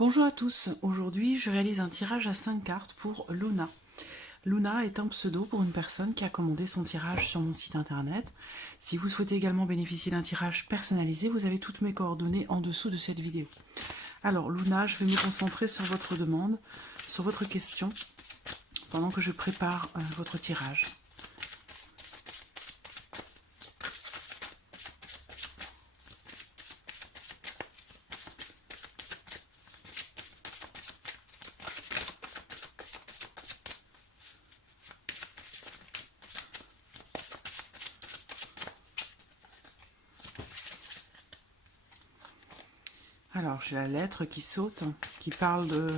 Bonjour à tous, aujourd'hui je réalise un tirage à 5 cartes pour Luna. Luna est un pseudo pour une personne qui a commandé son tirage sur mon site internet. Si vous souhaitez également bénéficier d'un tirage personnalisé, vous avez toutes mes coordonnées en dessous de cette vidéo. Alors Luna, je vais me concentrer sur votre demande, sur votre question, pendant que je prépare votre tirage. Alors, j'ai la lettre qui saute, qui parle de...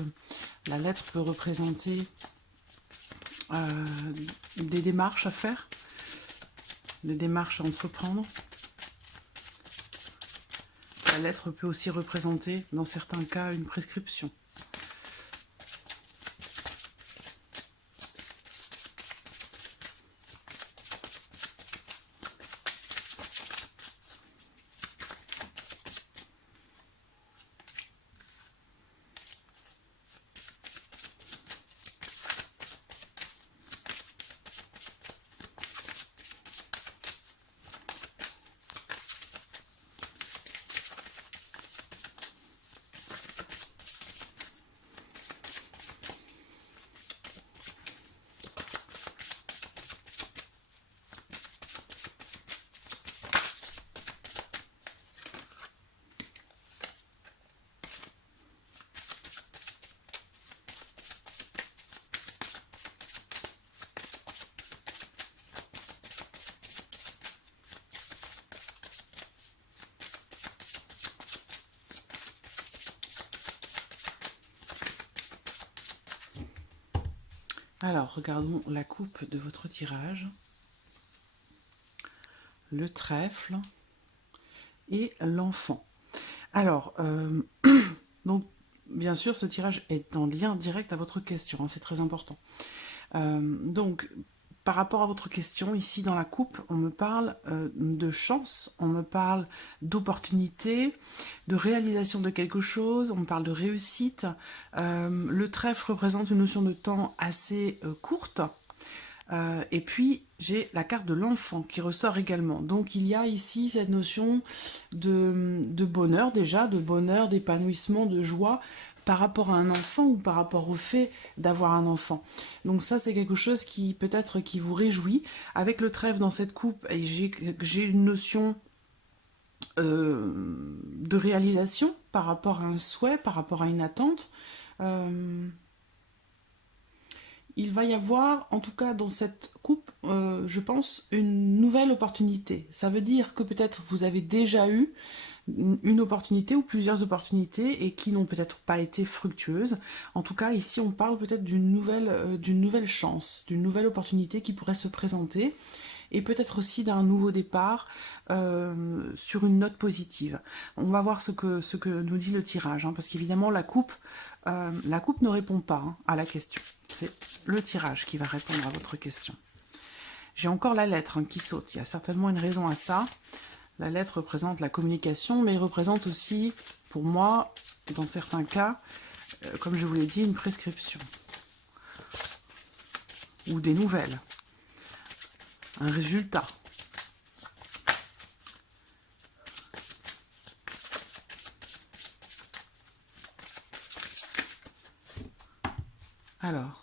La lettre peut représenter des démarches à faire, des démarches à entreprendre. La lettre peut aussi représenter, dans certains cas, une prescription. Alors, regardons la coupe de votre tirage. Le trèfle et l'enfant. Alors, donc, bien sûr, ce tirage est en lien direct à votre question, hein, c'est très important. Donc, par rapport à votre question, ici dans la coupe, on me parle de chance, on me parle d'opportunité, de réalisation de quelque chose, on me parle de réussite. Le trèfle représente une notion de temps assez courte. Et puis, j'ai la carte de l'enfant qui ressort également. Donc, il y a ici cette notion de bonheur déjà, de bonheur, d'épanouissement, de joie par rapport à un enfant ou par rapport au fait d'avoir un enfant. Donc ça, c'est quelque chose qui peut-être qui vous réjouit. Avec le trèfle dans cette coupe, et j'ai une notion de réalisation par rapport à un souhait, par rapport à une attente. Il va y avoir, en tout cas dans cette coupe, je pense, une nouvelle opportunité. Ça veut dire que peut-être vous avez déjà eu une opportunité ou plusieurs opportunités et qui n'ont peut-être pas été fructueuses. En tout cas, ici, on parle peut-être d'une nouvelle chance, d'une nouvelle opportunité qui pourrait se présenter et peut-être aussi d'un nouveau départ sur une note positive. On va voir ce que nous dit le tirage, hein, parce qu'évidemment, la coupe ne répond pas hein, à la question. C'est le tirage qui va répondre à votre question. J'ai encore la lettre hein, qui saute. Il y a certainement une raison à ça. La lettre représente la communication, mais représente aussi, pour moi, dans certains cas, comme je vous l'ai dit, une prescription. Ou des nouvelles. Un résultat. Alors.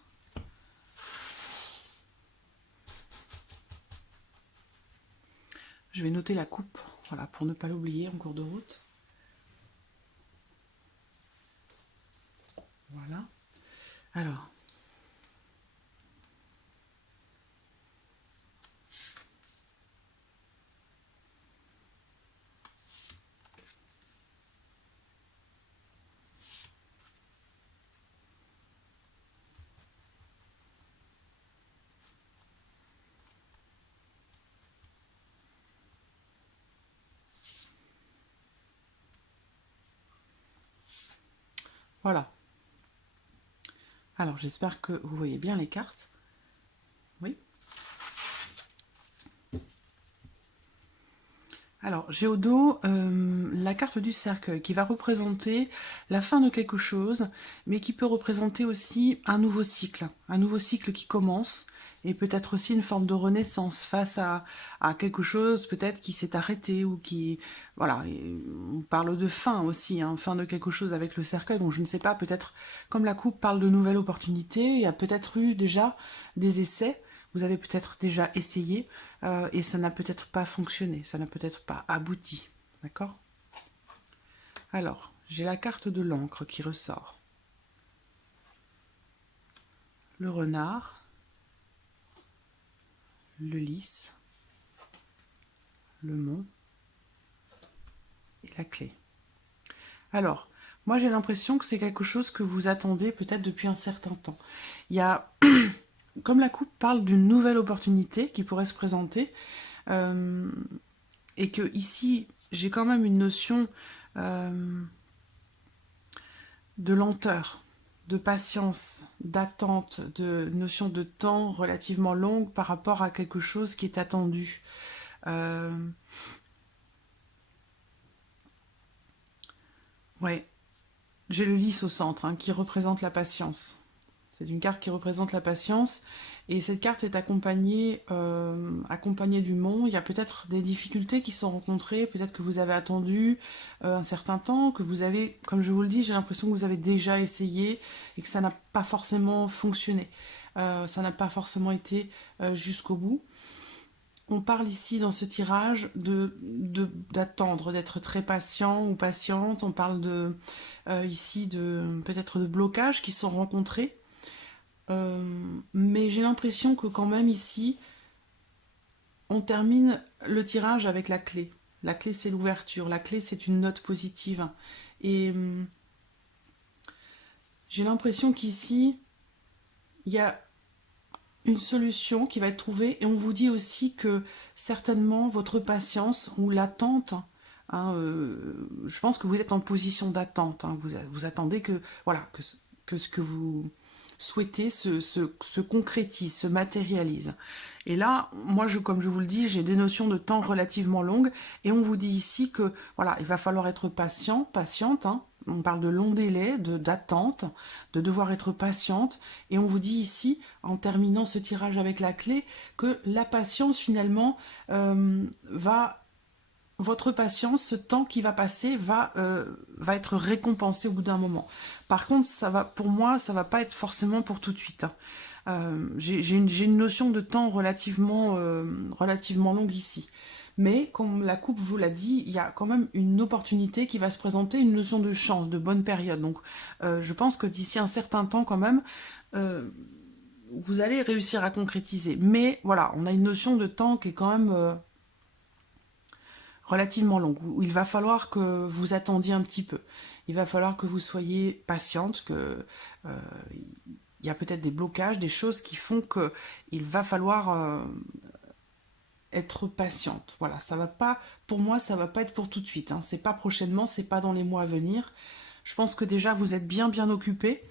Je vais noter la coupe, voilà, pour ne pas l'oublier en cours de route. Voilà. Alors. Voilà. Alors, j'espère que vous voyez bien les cartes. Oui. Alors, j'ai au dos la carte du cercueil qui va représenter la fin de quelque chose, mais qui peut représenter aussi un nouveau cycle qui commence, et peut-être aussi une forme de renaissance face à quelque chose peut-être qui s'est arrêté ou qui... Voilà, et on parle de fin aussi, hein, fin de quelque chose avec le cercueil, donc je ne sais pas, peut-être comme la coupe parle de nouvelles opportunités, il y a peut-être eu déjà des essais, vous avez peut-être déjà essayé, et ça n'a peut-être pas fonctionné, ça n'a peut-être pas abouti. D'accord? Alors, j'ai la carte de l'encre qui ressort. Le renard, le lys, le mont et la clé. Alors, moi j'ai l'impression que c'est quelque chose que vous attendez peut-être depuis un certain temps. Il y a, comme la coupe parle d'une nouvelle opportunité qui pourrait se présenter, euh, et que ici j'ai quand même une notion euh, de lenteur, de patience, d'attente, de notion de temps relativement longue par rapport à quelque chose qui est attendu. Euh, ouais, j'ai le lys au centre, hein, qui représente la patience. C'est une carte qui représente la patience. Et cette carte est accompagnée du mont. Il y a peut-être des difficultés qui sont rencontrées. Peut-être que vous avez attendu un certain temps, que vous avez, comme je vous le dis, j'ai l'impression que vous avez déjà essayé et que ça n'a pas forcément fonctionné. Ça n'a pas forcément été jusqu'au bout. On parle ici dans ce tirage d'attendre, d'être très patient ou patiente. On parle ici de peut-être de blocages qui sont rencontrés. Mais j'ai l'impression que quand même ici, on termine le tirage avec la clé. La clé, c'est l'ouverture. La clé, c'est une note positive. Et j'ai l'impression qu'ici, il y a une solution qui va être trouvée. Et on vous dit aussi que certainement votre patience ou l'attente, hein, je pense que vous êtes en position d'attente. Hein, vous attendez que, voilà, que ce que vous souhaitez se concrétise, se matérialise. Et là, moi, comme je vous le dis, j'ai des notions de temps relativement longues, et on vous dit ici que voilà, il va falloir être patient, patiente. Hein. On parle de long délai, d'attente, de devoir être patiente, et on vous dit ici, en terminant ce tirage avec la clé, que la patience finalement va votre patience, ce temps qui va passer, va être récompensé au bout d'un moment. Par contre, ça va, pour moi, ça va pas être forcément pour tout de suite. Hein. J'ai une notion de temps relativement longue ici. Mais, comme la coupe vous l'a dit, il y a quand même une opportunité qui va se présenter, une notion de chance, de bonne période. Donc, je pense que d'ici un certain temps, quand même, euh, vous allez réussir à concrétiser. Mais, voilà, on a une notion de temps qui est quand même relativement longue, où il va falloir que vous attendiez un petit peu. Il va falloir que vous soyez patiente, que il y a peut-être des blocages, des choses qui font que il va falloir être patiente. Voilà, ça va pas, pour moi, ça va pas être pour tout de suite. Hein. C'est pas prochainement, c'est pas dans les mois à venir. Je pense que déjà vous êtes bien occupé.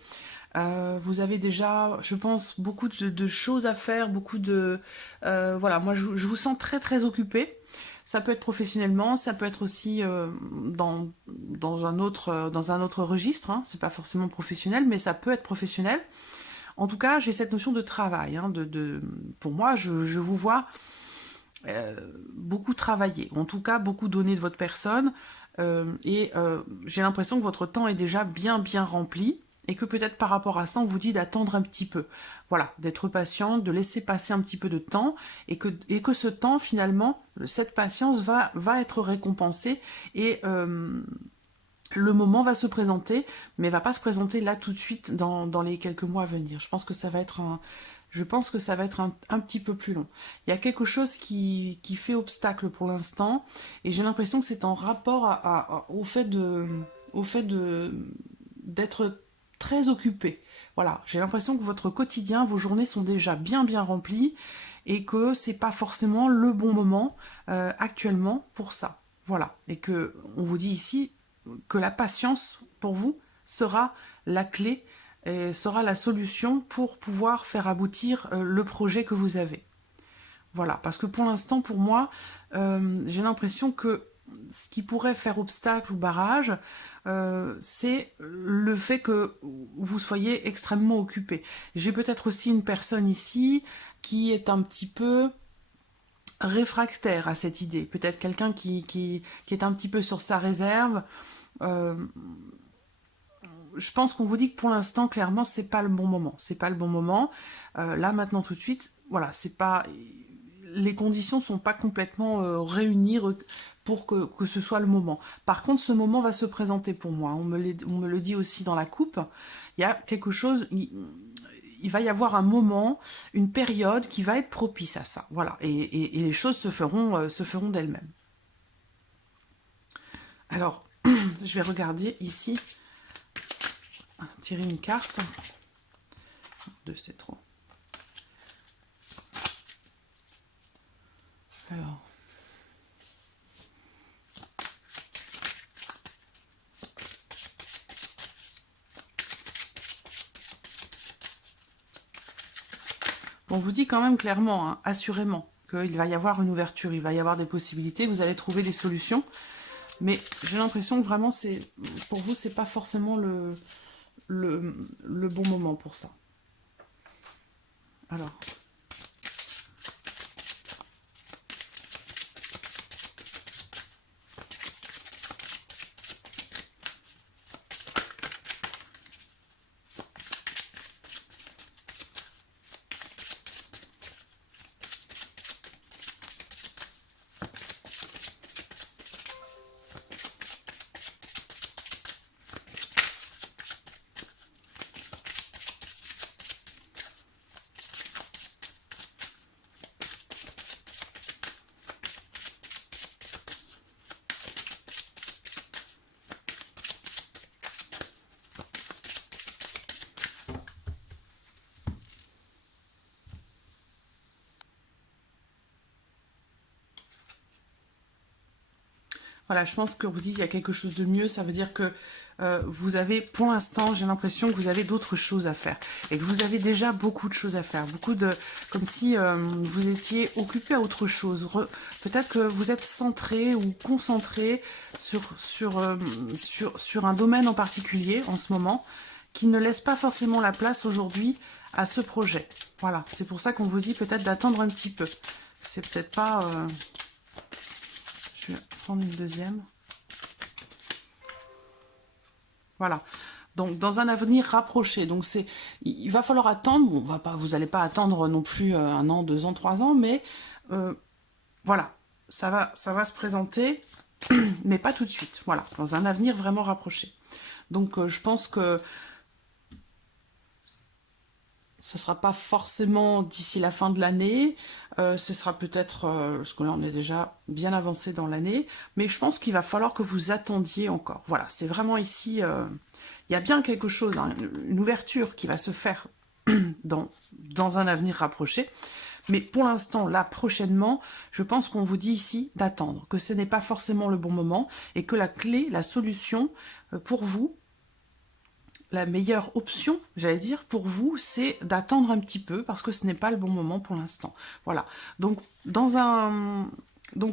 Vous avez déjà, je pense, beaucoup de choses à faire, beaucoup de... voilà, moi je vous sens très occupé. Ça peut être professionnellement, ça peut être aussi dans un autre registre. Hein. C'est pas forcément professionnel, mais ça peut être professionnel. En tout cas, j'ai cette notion de travail. Hein, pour moi, je vous vois beaucoup travailler, en tout cas beaucoup donner de votre personne, j'ai l'impression que votre temps est déjà bien rempli, et que peut-être par rapport à ça, on vous dit d'attendre un petit peu. Voilà, d'être patient, de laisser passer un petit peu de temps, et que ce temps, finalement, cette patience va être récompensée, et le moment va se présenter, mais va pas se présenter là tout de suite dans les quelques mois à venir. Je pense que ça va être un petit peu plus long. Il y a quelque chose qui fait obstacle pour l'instant, et j'ai l'impression que c'est en rapport au fait d'être très occupé. Voilà, j'ai l'impression que votre quotidien, vos journées sont déjà bien remplies, et que c'est pas forcément le bon moment actuellement pour ça. Voilà, et que on vous dit ici que la patience pour vous sera la clé et sera la solution pour pouvoir faire aboutir le projet que vous avez. Voilà, parce que pour l'instant, pour moi, j'ai l'impression que ce qui pourrait faire obstacle ou barrage, c'est le fait que vous soyez extrêmement occupé. J'ai peut-être aussi une personne ici qui est un petit peu réfractaire à cette idée. Peut-être quelqu'un qui est un petit peu sur sa réserve. Euh, je pense qu'on vous dit que pour l'instant, clairement, c'est pas le bon moment. C'est pas le bon moment. Là, maintenant, tout de suite, voilà, c'est pas. Les conditions sont pas complètement réunies pour que ce soit le moment. Par contre, ce moment va se présenter pour moi. On me le dit aussi dans la coupe. Il y a quelque chose. Il va y avoir un moment, une période qui va être propice à ça. Voilà. Et les choses se feront d'elles-mêmes. Alors, je vais regarder ici, tirer une carte. Deux, c'est trop. Alors. On vous dit quand même clairement, hein, assurément, qu'il va y avoir une ouverture, il va y avoir des possibilités, vous allez trouver des solutions. Mais j'ai l'impression que vraiment, pour vous, c'est pas forcément le bon moment pour ça. Alors. Voilà, je pense que vous dites qu'il y a quelque chose de mieux. Ça veut dire que vous avez, pour l'instant, j'ai l'impression que vous avez d'autres choses à faire. Et que vous avez déjà beaucoup de choses à faire. Comme si vous étiez occupé à autre chose. Peut-être que vous êtes centré ou concentré sur un domaine en particulier en ce moment, qui ne laisse pas forcément la place aujourd'hui à ce projet. Voilà, c'est pour ça qu'on vous dit peut-être d'attendre un petit peu. C'est peut-être pas... Je vais prendre une deuxième. Voilà. Donc, dans un avenir rapproché. Donc, il va falloir attendre. Bon, vous n'allez pas attendre non plus 1 an, 2 ans, 3 ans, mais voilà. Ça va se présenter, mais pas tout de suite. Voilà. Dans un avenir vraiment rapproché. Donc, je pense que ce ne sera pas forcément d'ici la fin de l'année, ce sera peut-être, parce que là on est déjà bien avancé dans l'année, mais je pense qu'il va falloir que vous attendiez encore. Voilà, c'est vraiment ici, il y a bien quelque chose, hein, une ouverture qui va se faire dans un avenir rapproché, mais pour l'instant, là, prochainement, je pense qu'on vous dit ici d'attendre, que ce n'est pas forcément le bon moment, et que la clé, la solution pour vous, la meilleure option, j'allais dire, pour vous, c'est d'attendre un petit peu parce que ce n'est pas le bon moment pour l'instant. Voilà. Donc, donc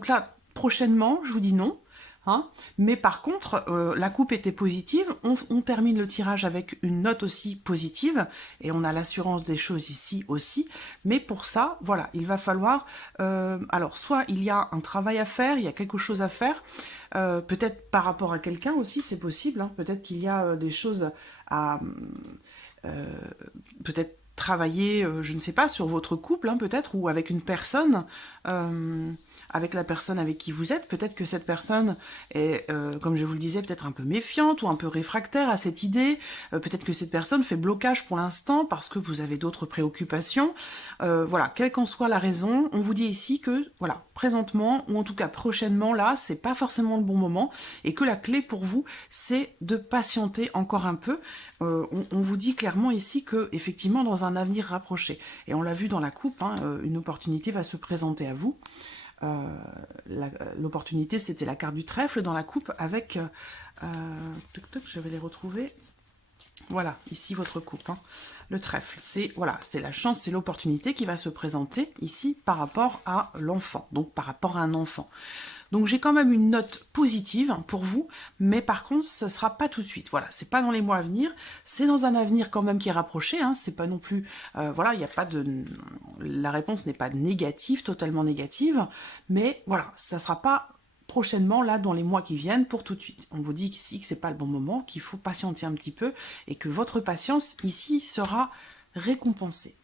là, prochainement, je vous dis non. Hein, mais par contre, la coupe était positive. On termine le tirage avec une note aussi positive et on a l'assurance des choses ici aussi. Mais pour ça, voilà, il va falloir... alors, soit il y a un travail à faire, il y a quelque chose à faire, peut-être par rapport à quelqu'un aussi, c'est possible. Hein, peut-être qu'il y a des choses à peut-être travailler, je ne sais pas, sur votre couple, hein, peut-être, ou avec une personne, avec la personne avec qui vous êtes. Peut-être que cette personne est, comme je vous le disais, peut-être un peu méfiante ou un peu réfractaire à cette idée. Peut-être que cette personne fait blocage pour l'instant parce que vous avez d'autres préoccupations. Voilà, quelle qu'en soit la raison, on vous dit ici que, voilà, présentement, ou en tout cas prochainement, là, c'est pas forcément le bon moment, et que la clé pour vous, c'est de patienter encore un peu. On vous dit clairement ici que, effectivement, dans un avenir rapproché, et on l'a vu dans la coupe, hein, une opportunité va se présenter à vous. L'opportunité, c'était la carte du trèfle dans la coupe avec... je vais les retrouver. Voilà, ici votre coupe, hein. Le trèfle, c'est voilà, c'est la chance, c'est l'opportunité qui va se présenter ici par rapport à l'enfant, donc par rapport à un enfant. Donc j'ai quand même une note positive pour vous, mais par contre, ce ne sera pas tout de suite. Voilà, c'est pas dans les mois à venir, c'est dans un avenir quand même qui est rapproché. Hein, c'est pas non plus, voilà, il n'y a pas de, la réponse n'est pas négative, totalement négative, mais voilà, ça sera pas prochainement, là, dans les mois qui viennent, pour tout de suite. On vous dit ici que c'est pas le bon moment, qu'il faut patienter un petit peu, et que votre patience, ici, sera récompensée.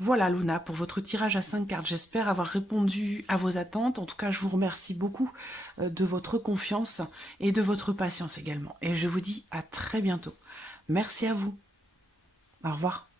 Voilà Luna pour votre tirage à 5 cartes. J'espère avoir répondu à vos attentes. En tout cas, je vous remercie beaucoup de votre confiance et de votre patience également. Et je vous dis à très bientôt. Merci à vous. Au revoir.